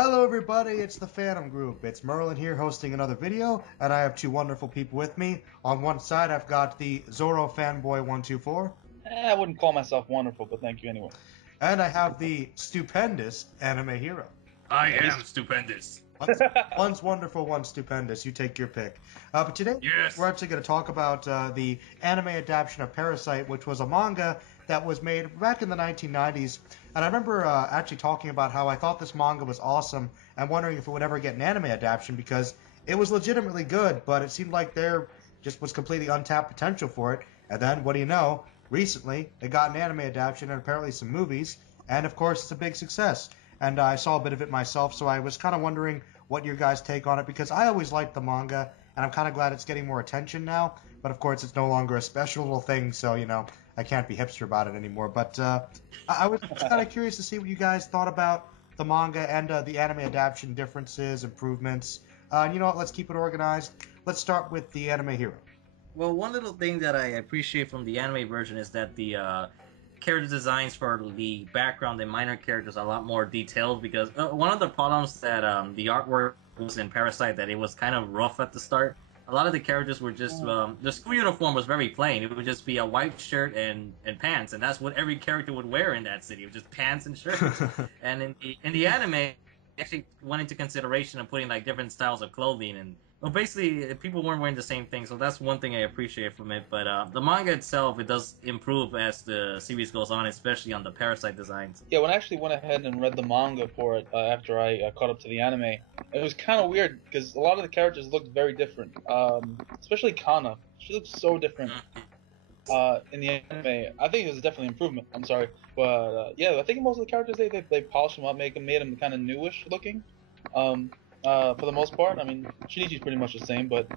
Hello everybody, it's the Phantom Group. It's Merlin here hosting another video, and I have two wonderful people with me. On one side I've got the Zoro Fanboy 124. I wouldn't call myself wonderful, but thank you anyway. And I have the stupendous AnimeHERO. I am stupendous. One's wonderful, one's stupendous. You take your pick. But today Yes. we're actually going to talk about the anime adaptation of Parasyte, which was a manga that was made back in the 1990s. And I remember actually talking about how I thought this manga was awesome and wondering if it would ever get an anime adaptation because it was legitimately good, but it seemed like there just was completely untapped potential for it. And then, what do you know? Recently, it got an anime adaptation and apparently some movies, and of course, it's a big success. And I saw a bit of it myself, so I was kind of wondering what your guys' take on it, because I always liked the manga, and I'm kind of glad it's getting more attention now. But of course, it's no longer a special little thing, so I can't be hipster about it anymore. But I was kind of curious to see what you guys thought about the manga and the anime adaptation differences, improvements. And you know what? Let's keep it organized. Let's start with the AnimeHERO. Well, one little thing that I appreciate from the anime version is that the character designs for the background and minor characters are a lot more detailed because one of the problems that the artwork was in Parasite that it was kind of rough at the start. A lot of the characters were just the school uniform was very plain. It would just be a white shirt and pants, and that's what every character would wear in that city. It was just pants and shirts. And in the anime, actually went into consideration of putting like different styles of clothing and well, basically people weren't wearing the same thing, so that's one thing I appreciate from it. But the manga itself, it does improve as the series goes on, especially on the Parasite designs. Yeah, when I actually went ahead and read the manga for it after I caught up to the anime, it was kind of weird because a lot of the characters looked very different. Especially Kana, she looks so different in the anime. I think it was definitely an improvement. I'm sorry, but yeah, I think most of the characters they polished them up, made them kind of newish looking. For the most part, I mean, Shinichi's pretty much the same, but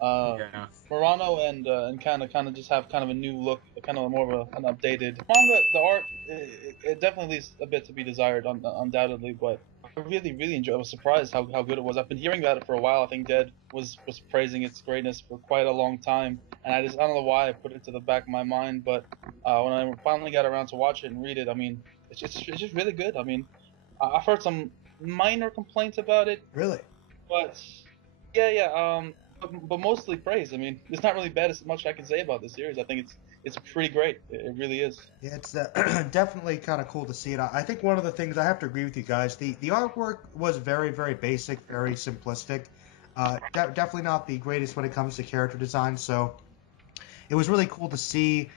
Yeah. Murano and kind of just have kind of a new look, kind of more of an updated manga. The art it definitely leaves a bit to be desired, undoubtedly. But I really enjoyed. I was surprised how good it was. I've been hearing about it for a while. I think Dead was praising its greatness for quite a long time, and I don't know why I put it to the back of my mind. But when I finally got around to watch it and read it, I mean, it's just really good. I mean, I've heard some minor complaints about it, Really? but yeah. But mostly praise. I mean, it's not really bad as much I can say about this series. I think it's pretty great. It really is. Yeah, it's definitely kind of cool to see it. I think one of the things I have to agree with you guys, the artwork was very, very basic, very simplistic. Definitely not the greatest when it comes to character design. So it was really cool to see.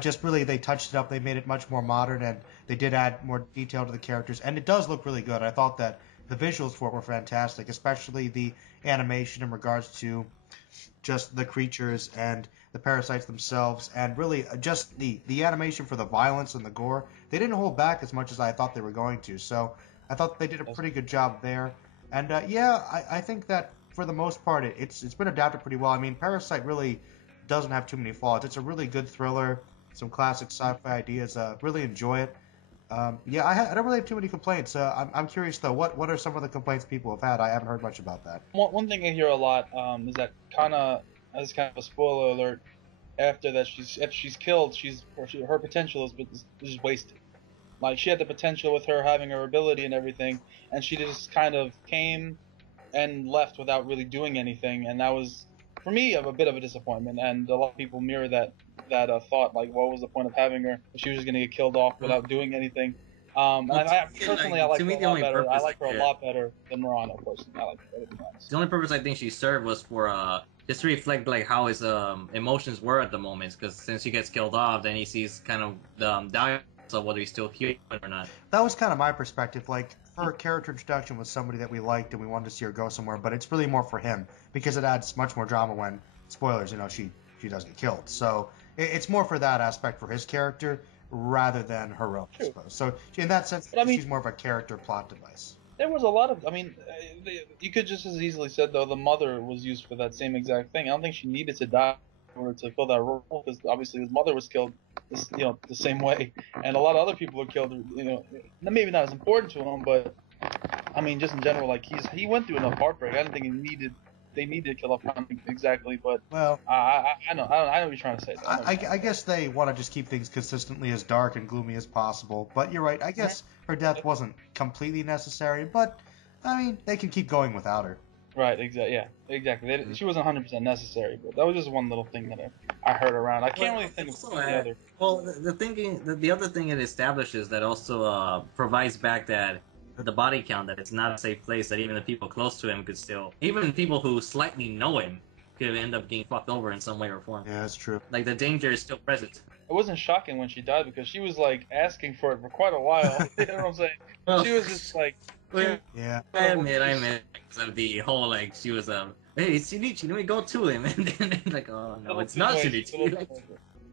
Just really, they touched it up. They made it much more modern, and they did add more detail to the characters. And it does look really good. I thought that the visuals for it were fantastic, especially the animation in regards to just the creatures and the parasites themselves, and really just the animation for the violence and the gore. They didn't hold back as much as I thought they were going to. So I thought they did a pretty good job there. And yeah, I think that for the most part, it's been adapted pretty well. I mean, Parasite really doesn't have too many flaws. It's a really good thriller, some classic sci-fi ideas. Really enjoy it. Yeah, I don't really have too many complaints. I'm curious though, what are some of the complaints people have had? I haven't heard much about that. One thing I hear a lot is that Kana, as kind of a spoiler alert, after she's killed, her potential is wasted. Like she had the potential with her having her ability and everything, and she just kind of came and left without really doing anything, and that was for me a bit of a disappointment. And a lot of people mirror that thought, like, what was the point of having her if she was just gonna get killed off without doing anything? And Well, I personally, I to like her me, a the lot only better. I purpose, like her a lot better than Murano. Personally, I like her better than Murano. the only purpose I think she served was for just to reflect like how his emotions were at the moment. Because since he gets killed off, then he sees kind of the dialogue of whether he's still human or not. That was kind of my perspective. Like, her character introduction was somebody that we liked and we wanted to see her go somewhere, but it's really more for him because it adds much more drama when, spoilers, she does get killed. So it's more for that aspect for his character rather than her own, I True. suppose. So in that sense, But I mean, she's more of a character plot device. there was a lot of. I mean, you could just as easily said though the mother was used for that same exact thing. I don't think she needed to die in order to fill that role because obviously his mother was killed, the same way, and a lot of other people were killed. Maybe not as important to him, but I mean, just in general, like he went through enough heartbreak. I didn't think they needed to kill off Khan exactly, but Well, I know what you're trying to say. I guess they want to just keep things consistently as dark and gloomy as possible. But you're right. I guess her death wasn't completely necessary, but I mean, they can keep going without her. Right, exactly. Yeah, exactly. She wasn't 100% necessary, but that was just one little thing that I heard around. I can't really think of any other. Well, the other thing it establishes that also provides back that the body count, that it's not a safe place, that even the people close to him could still, even people who slightly know him, could end up getting fucked over in some way or form. Yeah, that's true. Like, the danger is still present. It wasn't shocking when she died because she was like asking for it for quite a while. You know what I'm saying? Well, She was just like, well, Yeah. I admit, because of the whole, like, she was, hey, it's Shinichi, let me go to him, and then, like, oh, no, it's not Shinichi. Like,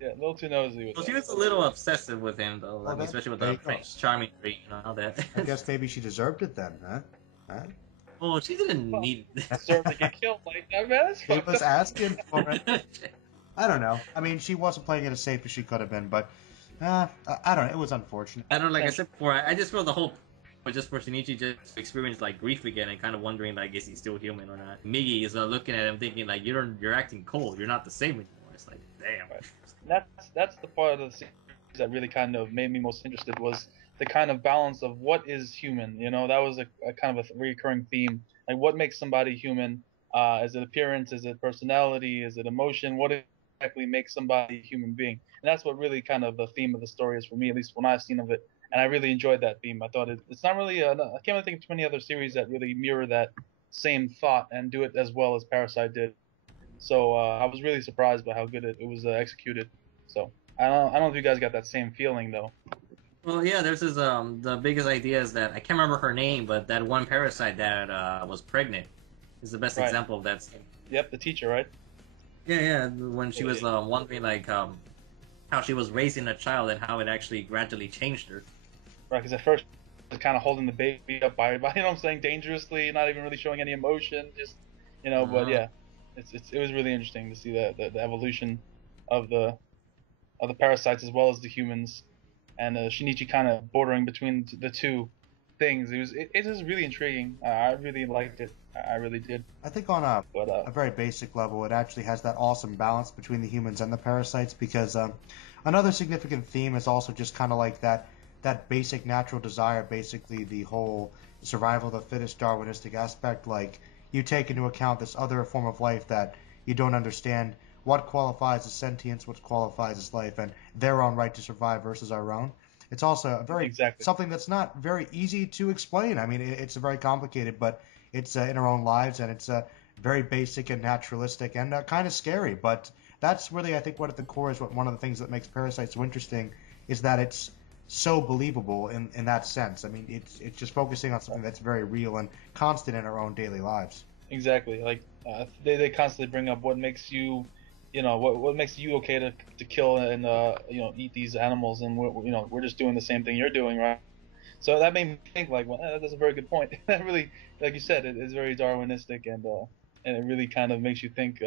yeah, a little too nosy with well, that. she was a little obsessive with him, though, Well, especially with there the you go. Prince Charming trait, you know, all that. I guess maybe she deserved it then, huh? Well, she didn't need Deserved to get killed like that, man. That's He fucked was up. asking for it. I don't know. I mean, she wasn't playing it as safe as she could have been, but I don't know. It was unfortunate. I don't know, like I said before, I just feel the whole but just for Shinichi just to experience like grief again and kind of wondering like is he still human or not. Miggy is looking at him thinking like you're acting cold, you're not the same anymore. It's like damn. Right. That's the part of the series that really kind of made me most interested was the kind of balance of what is human. You know, that was a kind of a recurring theme. Like what makes somebody human? Is it appearance? Is it personality? Is it emotion? What exactly makes somebody a human being? And that's what really kind of the theme of the story is for me, at least when I've seen of it. And I really enjoyed that theme. I thought it's not really. I can't really think of too many other series that really mirror that same thought and do it as well as Parasyte did. So I was really surprised by how good it was executed. So I don't know if you guys got that same feeling though. Well, yeah, there's this the biggest idea is that I can't remember her name, but that one parasite that was pregnant is the best example of that. Yep, the teacher, right? Yeah, when she was wondering like how she was raising a child and how it actually gradually changed her. Right, because at first she was kind of holding the baby up by you know what I'm saying, dangerously, not even really showing any emotion, just But yeah, it was really interesting to see the evolution of the parasites as well as the humans, and Shinichi kind of bordering between the two things. It was really intriguing. I really liked it. I really did. I think on a very basic level, it actually has that awesome balance between the humans and the parasites because another significant theme is also just kind of like that basic natural desire, basically the whole survival of the fittest Darwinistic aspect. Like you take into account this other form of life that you don't understand what qualifies as sentience, what qualifies as life, and their own right to survive versus our own. It's also a very something that's not very easy to explain. I mean, it's very complicated, but it's in our own lives, and it's very basic and naturalistic and kind of scary. But that's really, I think, what at the core is what one of the things that makes Parasite so interesting is that it's so believable in that sense. I mean, it's just focusing on something that's very real and constant in our own daily lives. Exactly. Like they constantly bring up what makes you, what makes you okay to kill and eat these animals, and we're just doing the same thing you're doing, right? So that made me think like, well, that's a very good point. That really, like you said, it is very Darwinistic, and it really kind of makes you think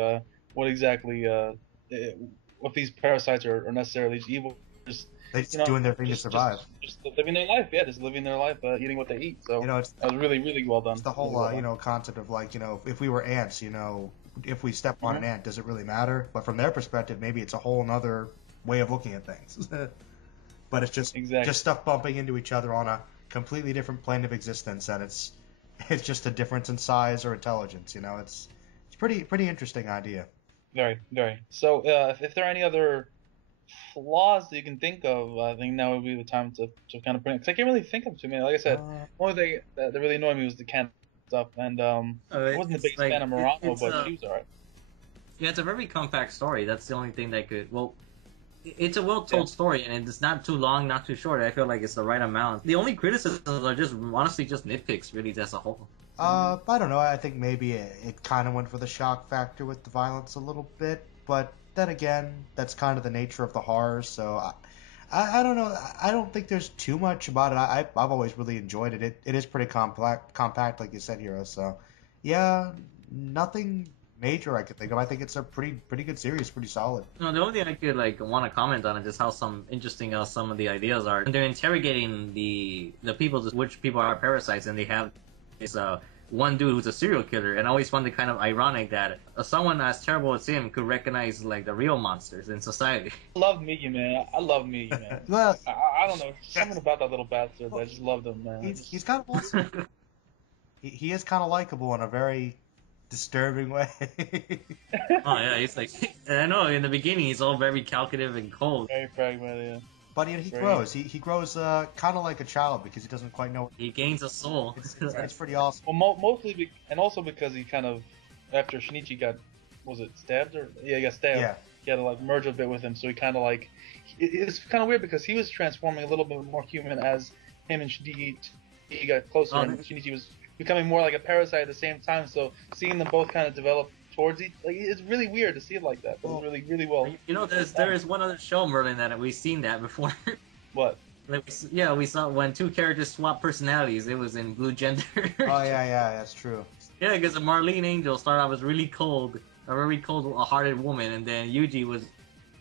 what exactly if these parasites are necessarily evil. They're just doing their thing to survive. Just living their life, yeah, just living their life, eating what they eat. So it's that was really, really well done. It's the whole, concept of like, if we were ants, if we step on an ant, does it really matter? But from their perspective, maybe it's a whole other way of looking at things. But it's just stuff bumping into each other on a completely different plane of existence, and it's just a difference in size or intelligence. It's pretty interesting idea. Very, very. So if there are any other flaws that you can think of, I think now would be the time to kind of bring it. Because I can't really think of too many. Like I said, one thing that really annoyed me was the canon stuff, and I wasn't the biggest fan of Murano, but she was alright. Yeah, it's a very compact story. That's the only thing that could. Well, it's a well-told story, and it's not too long, not too short. I feel like it's the right amount. The only criticisms are just honestly just nitpicks, really, as a whole. I don't know. I think maybe it kind of went for the shock factor with the violence a little bit, but then again, that's kind of the nature of the horror, so I don't know. I don't think there's too much about it. I've always really enjoyed it. It is pretty compact, like you said, Hero. So, yeah, nothing major I could think of. I think it's a pretty good series, pretty solid. No, the only thing I could want to comment on is just how interesting some of the ideas are. And they're interrogating the people, which people are parasites, and they have this one dude who's a serial killer, and I always found it kind of ironic that someone as terrible as him could recognize like the real monsters in society. I love Miggy, man. I love Miggy, man. Well, I don't know, something about that little bastard. I just loved him, man. He's kind of awesome. he is kind of likable in a very disturbing way. Oh yeah, he's like, I know in the beginning he's all very calculative and cold. Very pragmatic. Yeah. But he Great. grows. He grows kind of like a child because he doesn't quite know. He gains a soul. It's pretty awesome. Well, mostly and also because he kind of after Shinichi got was it stabbed or he got stabbed. Yeah. He had to like merge a bit with him, so he kind of like it's kind of weird because he was transforming a little bit more human as him and Shinichi got closer, and Shinichi was becoming more like a parasite at the same time. So seeing them both kind of develop towards each, like it's really weird to see it like that. But it's really, really well. You know, there is one other show, Merlin, that we've seen that before. What? Like, we saw when two characters swap personalities. It was in Blue Gender. Oh yeah, that's true. Yeah, because the Marlene Angel started off as really cold, a very cold-hearted woman, and then Yuji was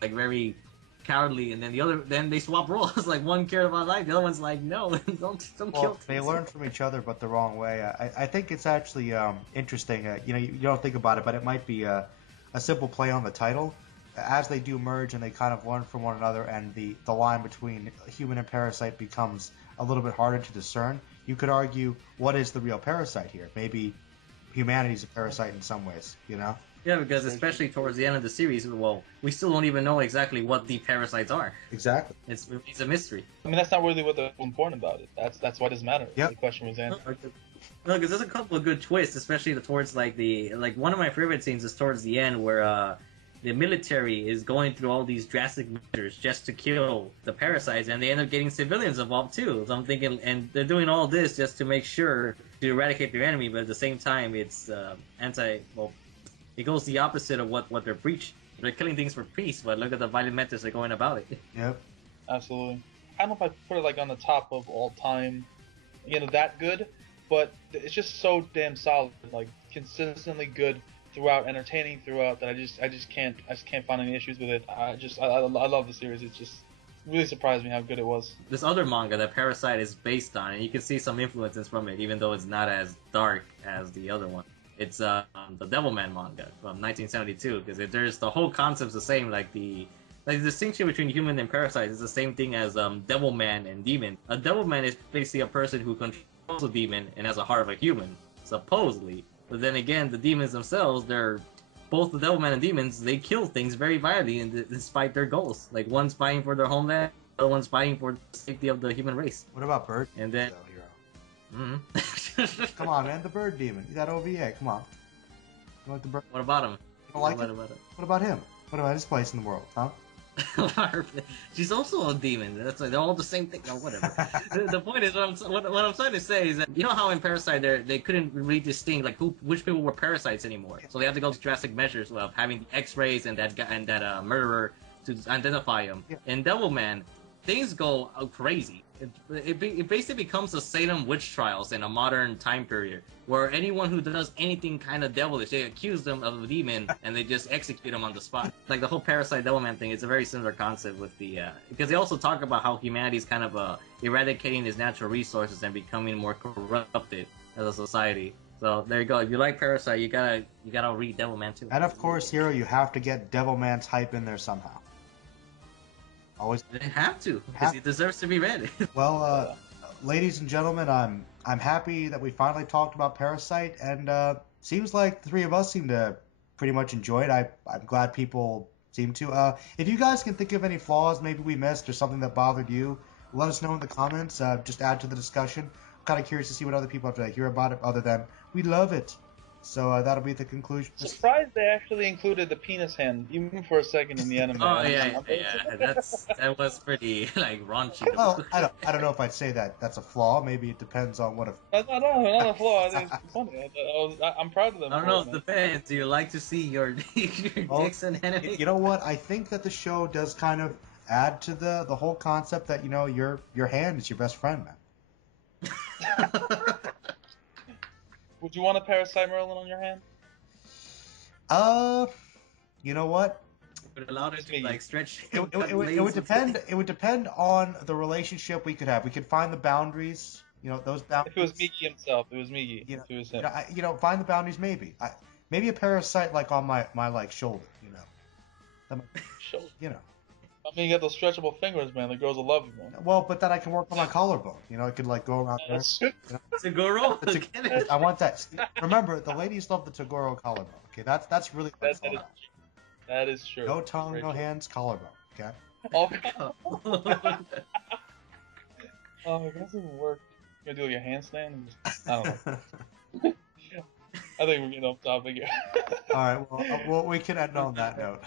like very cowardly, and then they swap roles. Like one cared about life, the other one's like, no, don't kill things. They learn from each other, but the wrong way. I think it's actually interesting. You don't think about it, but it might be a simple play on the title. As they do merge and they kind of learn from one another, and the line between human and parasite becomes a little bit harder to discern, you could argue, what is the real parasite here? Maybe humanity's a parasite in some ways, you know? Yeah, because especially towards the end of the series, well, we still don't even know exactly what the parasites are. Exactly. It's a mystery. I mean, that's not really what's important about it. That's why it doesn't matter. Yep. The question was answered. No, because there's a couple of good twists, especially towards like one of my favorite scenes is towards the end where the military is going through all these drastic measures just to kill the parasites, and they end up getting civilians involved too. So I'm thinking, and they're doing all this just to make sure to eradicate their enemy, but at the same time, it's it goes the opposite of what they're preaching. They're killing things for peace, but look at the violent methods they're going about it. Yep. Absolutely. I don't know if I put it like on the top of all time, that good, but it's just so damn solid, like consistently good throughout, entertaining throughout, that I just can't find any issues with it. I love the series. It just really surprised me how good it was. This other manga that Parasyte is based on, and you can see some influences from it, even though it's not as dark as the other one. It's the Devilman manga from 1972, because there's the whole concept's the same, like the distinction between human and parasite is the same thing as Devilman and demon. A Devilman is basically a person who controls a demon and has a heart of a human, supposedly. But then again, the demons themselves, they're both the Devilman and demons. They kill things very violently, despite their goals. Like one's fighting for their homeland, the other one's fighting for the safety of the human race. What about Bird? And then, Come on, man, the Bird Demon. That OVA. Come on. You like the Bird? What about him? You don't like what it? about it? What about him? What about his place in the world, huh? She's also a demon. That's like they're all the same thing. No, whatever. The point is, what I'm trying to say is that you know how in Parasyte they couldn't really distinguish like which people were parasites anymore. So they have to go to drastic measures of having X-rays and that guy and that murderer to identify him. Yeah. In Devilman, things go crazy. It basically becomes a Salem witch trials in a modern time period, where anyone who does anything kind of devilish, they accuse them of a demon and they just execute them on the spot. Like the whole Parasyte Devilman thing, it's a very similar concept with the because they also talk about how humanity is kind of eradicating its natural resources and becoming more corrupted as a society. So there you go. If you like Parasyte, you gotta read Devilman too. And of course, Hero, you have to get Devilman's hype in there somehow. Always. They have to, because he deserves to be read. Well, ladies and gentlemen, I'm happy that we finally talked about Parasyte, and seems like the three of us seem to pretty much enjoy it. I'm glad people seem to. If you guys can think of any flaws maybe we missed or something that bothered you, let us know in the comments. Just add to the discussion. I'm kind of curious to see what other people have to hear about it, other than we love it. So that'll be the conclusion. Surprised they actually included the penis hand, even for a second in the anime. Oh yeah. That was pretty like raunchy. Well, I don't know if I'd say that that's a flaw. Maybe it depends on what. Not a flaw. I think it's funny. I'm proud of them. I don't know. It depends. Do you like to see your dicks in anime? You know what? I think that the show does kind of add to the whole concept that your hand is your best friend, man. Would you want a Parasyte Merlin on your hand? You know what? Would allow it to like stretch. It would depend. It would depend on the relationship we could have. We could find the boundaries. Those boundaries. If it was Migi himself, it was Migi. If it was him. Find the boundaries. Maybe. Maybe a Parasyte like on my like shoulder. Shoulder. I mean, you got those stretchable fingers, man. The girls will love you, man. Well, but then I can work on my collarbone. I could like go around there. That's true. Tagoro? I want that. Remember, the ladies love the Tagoro collarbone. Okay, that's really what it's all about. That is true. No tongue, Very no true. hands, collarbone. Okay. Oh, oh, that doesn't work. You gonna do your handstand? And just, I don't know. I think we're getting off topic here. All right. Well, we can end on that note.